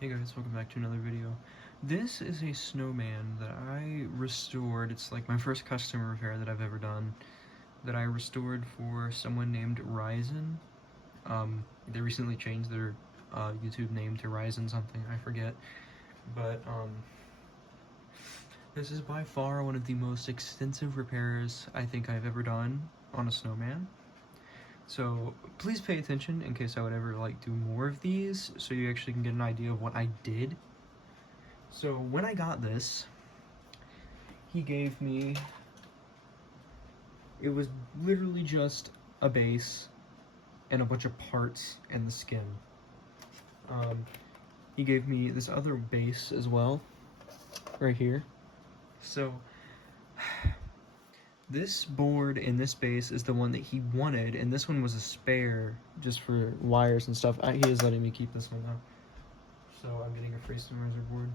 Hey guys, welcome back to another video. This is a snowman that I restored. It's like my first custom repair that I've ever done, that I restored for someone named Ryzen. They recently changed their YouTube name to Ryzen something, I forget. But this is by far one of the most extensive repairs I think I've ever done on a snowman. So please pay attention in case I would ever do more of these, so you actually can get an idea of what I did. So when I got this, he gave me, it was literally just a base and a bunch of parts and the skin. He gave me this other base as well, right here. So this board and this base is the one that he wanted, and this one was a spare just for wires and stuff. He is letting me keep this one though, so I'm getting a free Snowriser board.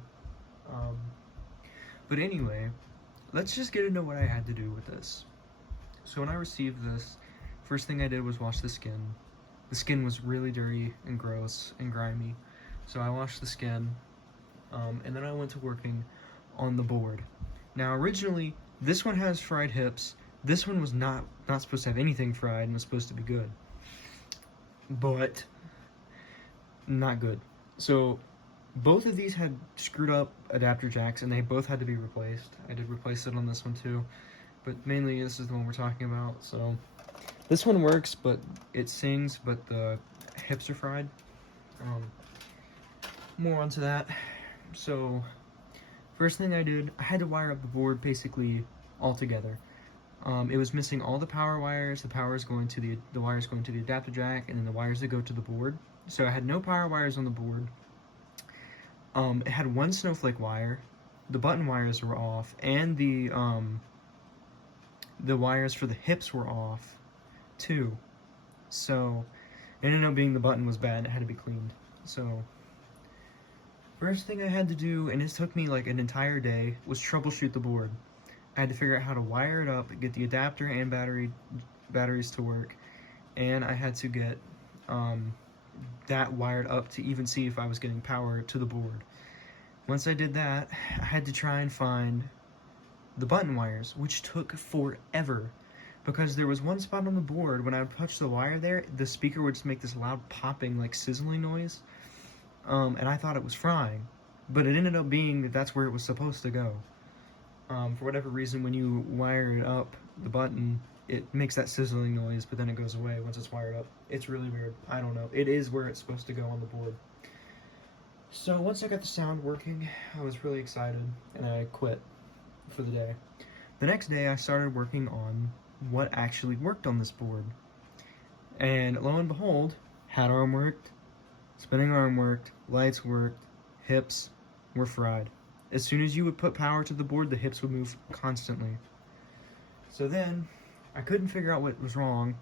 But anyway, let's just get into what I had to do with this. So when I received this, first thing I did was wash the skin. The skin was really dirty and gross and grimy, so I washed the skin, and then I went to working on the board. Now originally, this one has fried hips. This one was not supposed to have anything fried and was supposed to be good. But, not good. So, both of these had screwed up adapter jacks and they both had to be replaced. I did replace it on this one too, but mainly this is the one we're talking about. So this one works, but it sings, but the hips are fried. More onto that. So first thing I did, I had to wire up the board basically all together. It was missing all the power wires. The wires going to the adapter jack, and then the wires that go to the board. So I had no power wires on the board. It had one snowflake wire, the button wires were off, and the wires for the hips were off too. So it ended up being the button was bad, it had to be cleaned. So first thing I had to do, and this took me like an entire day, was troubleshoot the board. I had to figure out how to wire it up, get the adapter and batteries to work, and I had to get that wired up to even see if I was getting power to the board. Once I did that, I had to try and find the button wires, which took forever, because there was one spot on the board when I would touch the wire there, the speaker would just make this loud popping, like sizzling noise, and I thought it was frying, but it ended up being that that's where it was supposed to go. For whatever reason, when you wire it up, the button, it makes that sizzling noise, but then it goes away once it's wired up. It's really weird. I don't know. It is where it's supposed to go on the board. So once I got the sound working, I was really excited, and I quit for the day. The next day, I started working on what actually worked on this board. And lo and behold, hat arm worked, spinning arm worked, lights worked, hips were fried. As soon as you would put power to the board, the hips would move constantly. So then, I couldn't figure out what was wrong,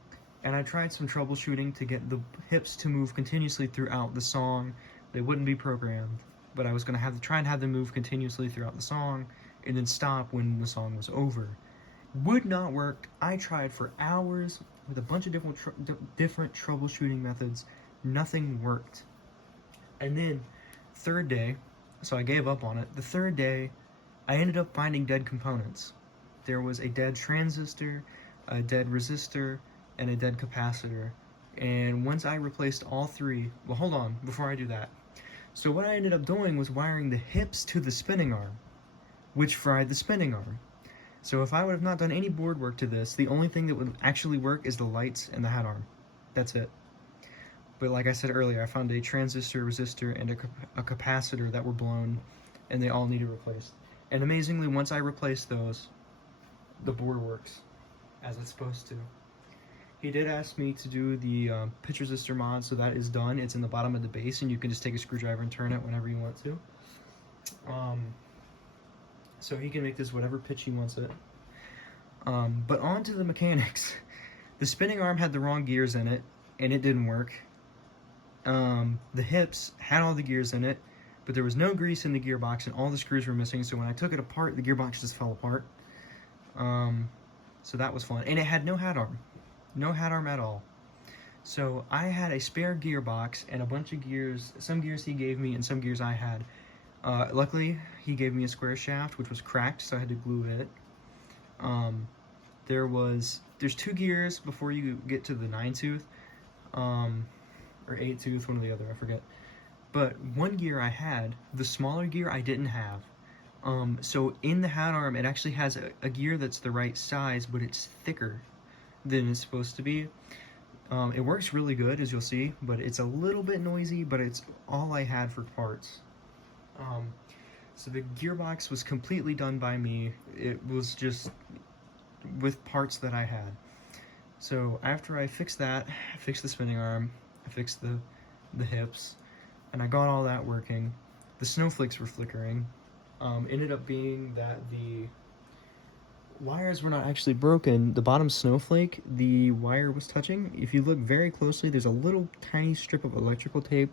and I tried some troubleshooting to get the hips to move continuously throughout the song. They wouldn't be programmed, but I was going to have to try and have them move continuously throughout the song, and then stop when the song was over. Would not work. I tried for hours with a bunch of different troubleshooting methods. Nothing worked. And then, third day, so I gave up on it. The third day, I ended up finding dead components. There was a dead transistor, a dead resistor, and a dead capacitor. And once I replaced all three, well, hold on, before I do that. So what I ended up doing was wiring the hips to the spinning arm, which fried the spinning arm. So if I would have not done any board work to this, the only thing that would actually work is the lights and the hat arm. That's it. But like I said earlier, I found a transistor, resistor, and a capacitor that were blown, and they all needed replaced. And amazingly, once I replaced those, the board works as it's supposed to. He did ask me to do the pitch resistor mod, so that is done. It's in the bottom of the base, and you can just take a screwdriver and turn it whenever you want to. So he can make this whatever pitch he wants it. But on to the mechanics. The spinning arm had the wrong gears in it, and it didn't work. The hips had all the gears in it, but there was no grease in the gearbox, and all the screws were missing, so when I took it apart, the gearbox just fell apart. So that was fun. And it had no hat arm. No hat arm at all. So I had a spare gearbox and a bunch of gears, some gears he gave me and some gears I had. Luckily, he gave me a square shaft, which was cracked, so I had to glue it. There's 2 gears before you get to the 9-tooth, or 8-tooth, one or the other, I forget. But one gear I had, the smaller gear I didn't have. So in the hat arm, it actually has a gear that's the right size, but it's thicker than it's supposed to be. It works really good, as you'll see, but it's a little bit noisy, but it's all I had for parts. So the gearbox was completely done by me. It was just with parts that I had. So after I fixed that, I fixed the spinning arm, I fixed the hips, and I got all that working. The snowflakes were flickering. Ended up being that the wires were not actually broken. The bottom snowflake, the wire was touching. If you look very closely, there's a little tiny strip of electrical tape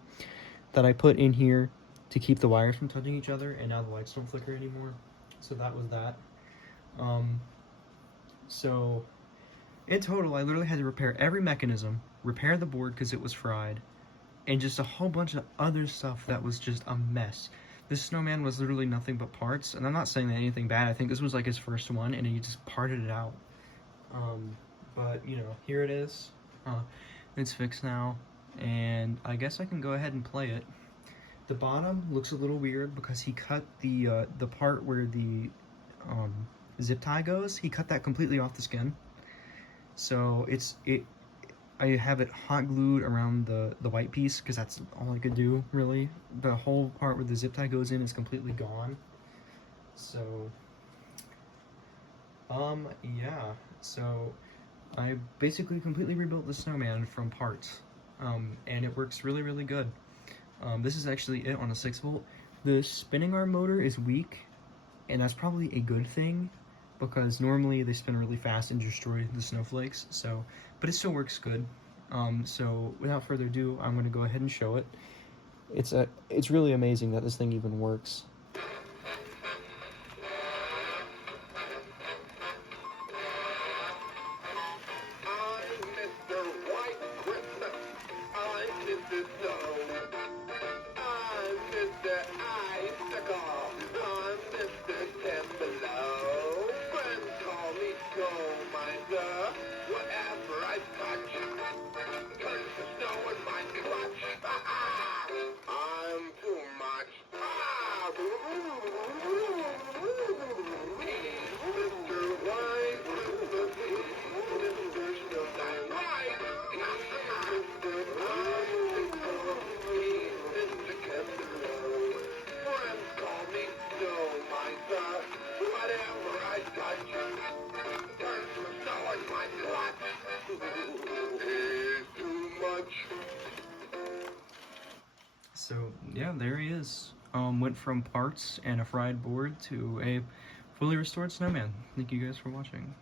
that I put in here to keep the wires from touching each other, and now the lights don't flicker anymore. So that was that. So in total, I literally had to repair every mechanism, repair the board because it was fried, and just a whole bunch of other stuff that was just a mess. This snowman was literally nothing but parts, and I'm not saying that anything bad. I think this was like his first one, and he just parted it out. But you know, here it is. It's fixed now, and I guess I can go ahead and play it. The bottom looks a little weird because he cut the part where the zip tie goes. He cut that completely off the skin. So I have it hot glued around the white piece because that's all I could do, really. The whole part where the zip tie goes in is completely gone. So, yeah. So, I basically completely rebuilt the snowman from parts. And it works really, really good. This is actually it on a 6-volt. The spinning arm motor is weak, and that's probably a good thing, because normally they spin really fast and destroy the snowflakes, so, but it still works good. So without further ado, I'm going to go ahead and show it. It's really amazing that this thing even works. So yeah, there he is. Went from parts and a fried board to a fully restored snowman. Thank you guys for watching.